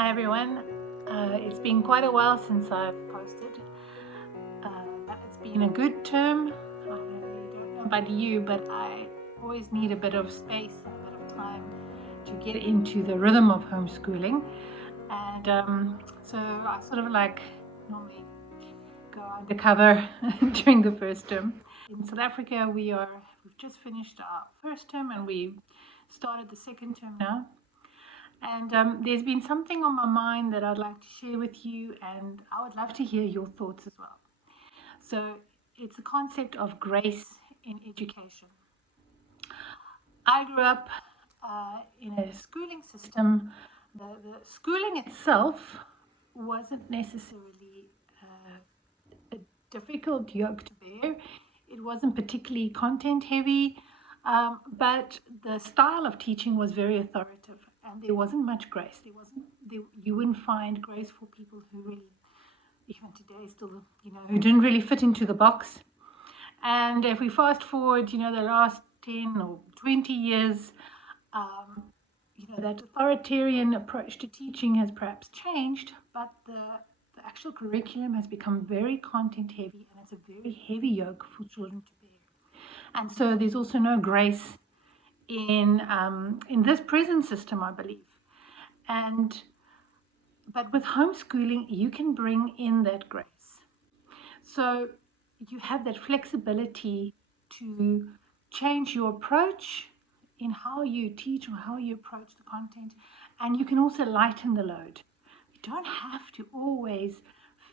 Hi everyone. It's been quite a while since I've posted, but it's been a good term. I don't know about you, but I always need a bit of space and a bit of time to get into the rhythm of homeschooling. And so I sort of like normally go undercover during the first term. In South Africa, we've just finished our first term and we started the second term now. And there's been something on my mind that I'd like to share with you, and I would love to hear your thoughts as well. So, it's the concept of grace in education. I grew up in a schooling system. The schooling itself wasn't necessarily a difficult yoke to bear. It wasn't particularly content heavy, but the style of teaching was very authoritative, and there wasn't much grace. You wouldn't find grace for people who really, even today, still, who didn't really fit into the box. And if we fast forward, the last 10 or 20 years, that authoritarian approach to teaching has perhaps changed, but the actual curriculum has become very content heavy, and it's a very heavy yoke for children to bear. And so there's also no grace in this present system, I believe. But with homeschooling, you can bring in that grace. So you have that flexibility to change your approach in how you teach or how you approach the content, and you can also lighten the load. You don't have to always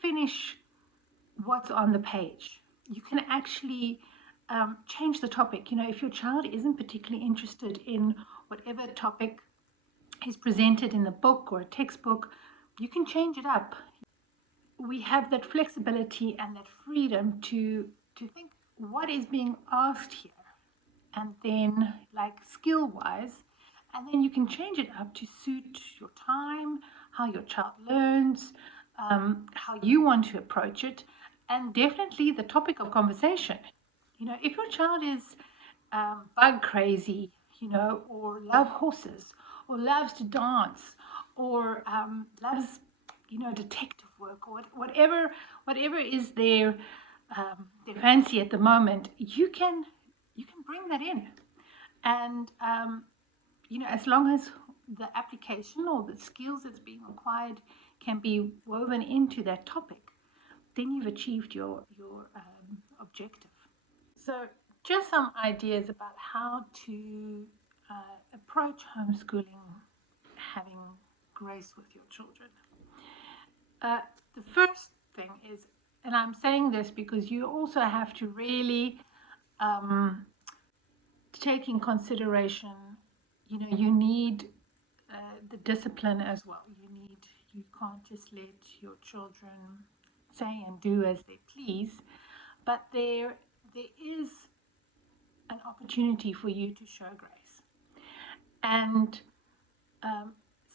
finish what's on the page. You can actually change the topic. If your child isn't particularly interested in whatever topic is presented in the book or a textbook, you can change it up. We have that flexibility and that freedom to think what is being asked here, and then like skill-wise, and then you can change it up to suit your time, how your child learns, how you want to approach it, and definitely the topic of conversation. If your child is bug crazy, or love horses, or loves to dance, or loves, detective work, or whatever is their fancy at the moment, you can bring that in, and as long as the application or the skills that's being required can be woven into that topic, then you've achieved your objective. So just some ideas about how to approach homeschooling, having grace with your children. The first thing is, and I'm saying this because you also have to really take in consideration, you need the discipline as well. You can't just let your children say and do as they please, but there is an opportunity for you to show grace. And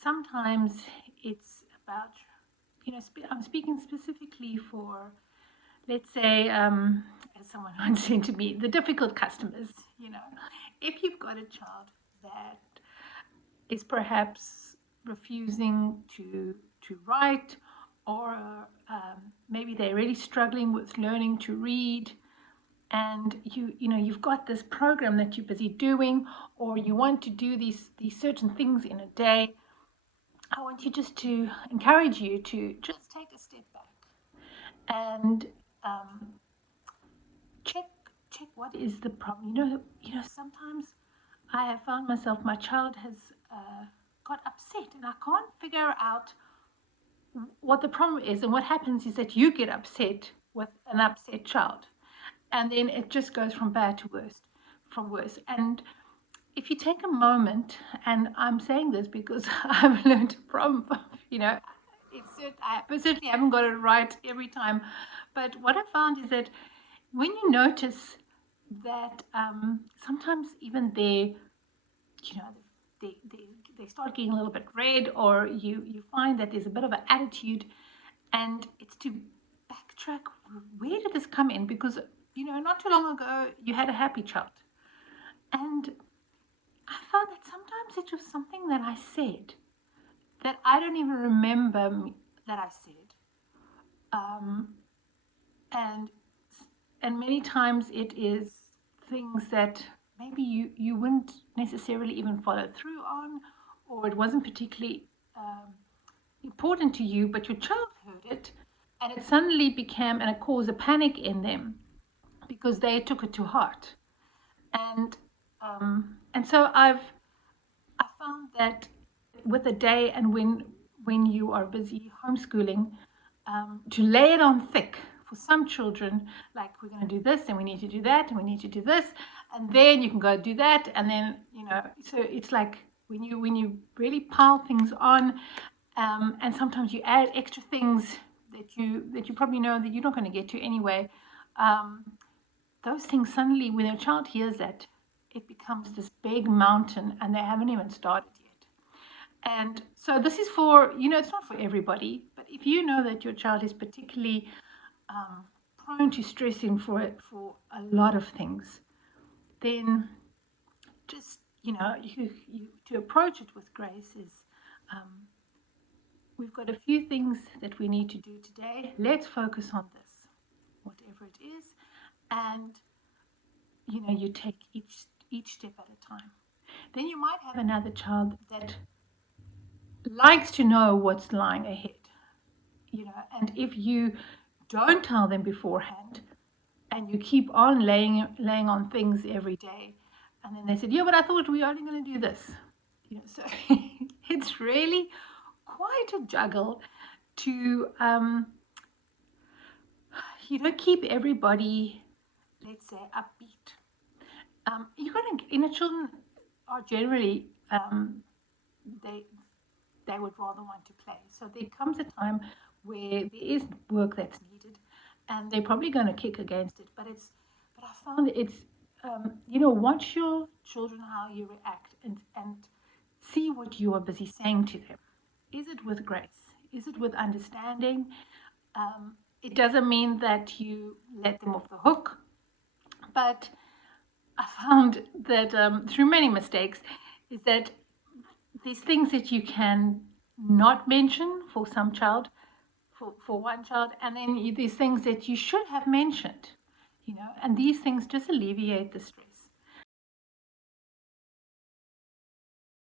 sometimes it's about, I'm speaking specifically for, let's say, as someone once said to me, the difficult customers. If you've got a child that is perhaps refusing to write, or maybe they're really struggling with learning to read, and you've got this program that you're busy doing, or you want to do these certain things in a day, I want you just to encourage you to just take a step back and check what is the problem. Sometimes I have found myself, my child has got upset, and I can't figure out what the problem is. And what happens is that you get upset with an upset child, and then it just goes from bad to worse. And if you take a moment, and I'm saying this because I've learned from, I certainly haven't got it right every time, but what I found is that when you notice that sometimes even they start getting a little bit red, or you find that there's a bit of an attitude, and it's to backtrack, where did this come in? Because not too long ago you had a happy child, and I found that sometimes it was something that I said that I don't even remember that I said. And many times it is things that maybe you wouldn't necessarily even follow through on, or it wasn't particularly important to you, but your child heard it, and it suddenly became, and it caused a panic in them because they took it to heart. And so I found that with a day, and when you are busy homeschooling, to lay it on thick for some children, like we're going to do this and we need to do that and we need to do this, and then you can go do that, and then so it's like when you really pile things on, and sometimes you add extra things that you probably know that you're not going to get to anyway. Those things suddenly, when a child hears that, it becomes this big mountain, and they haven't even started yet. And so this is for, it's not for everybody, but if you know that your child is particularly prone to stressing for a lot of things, then just, you to approach it with grace is, we've got a few things that we need to do today. Let's focus on this, whatever it is. And, you take each step at a time. Then you might have another child that likes to know what's lying ahead, and if you don't tell them beforehand and you keep on laying on things every day, and then they said, yeah, but I thought we were only going to do this, so it's really quite a juggle to keep everybody, let's say, upbeat. Children are generally they would rather want to play. So there comes a time where there is work that's needed, and they're probably going to kick against it. But I found it's watch your children, how you react, and see what you are busy saying to them. Is it with grace? Is it with understanding? It doesn't mean that you let them off the hook, but I found that through many mistakes is that these things that you can not mention for some child, for one child, and then these things that you should have mentioned, and these things just alleviate the stress.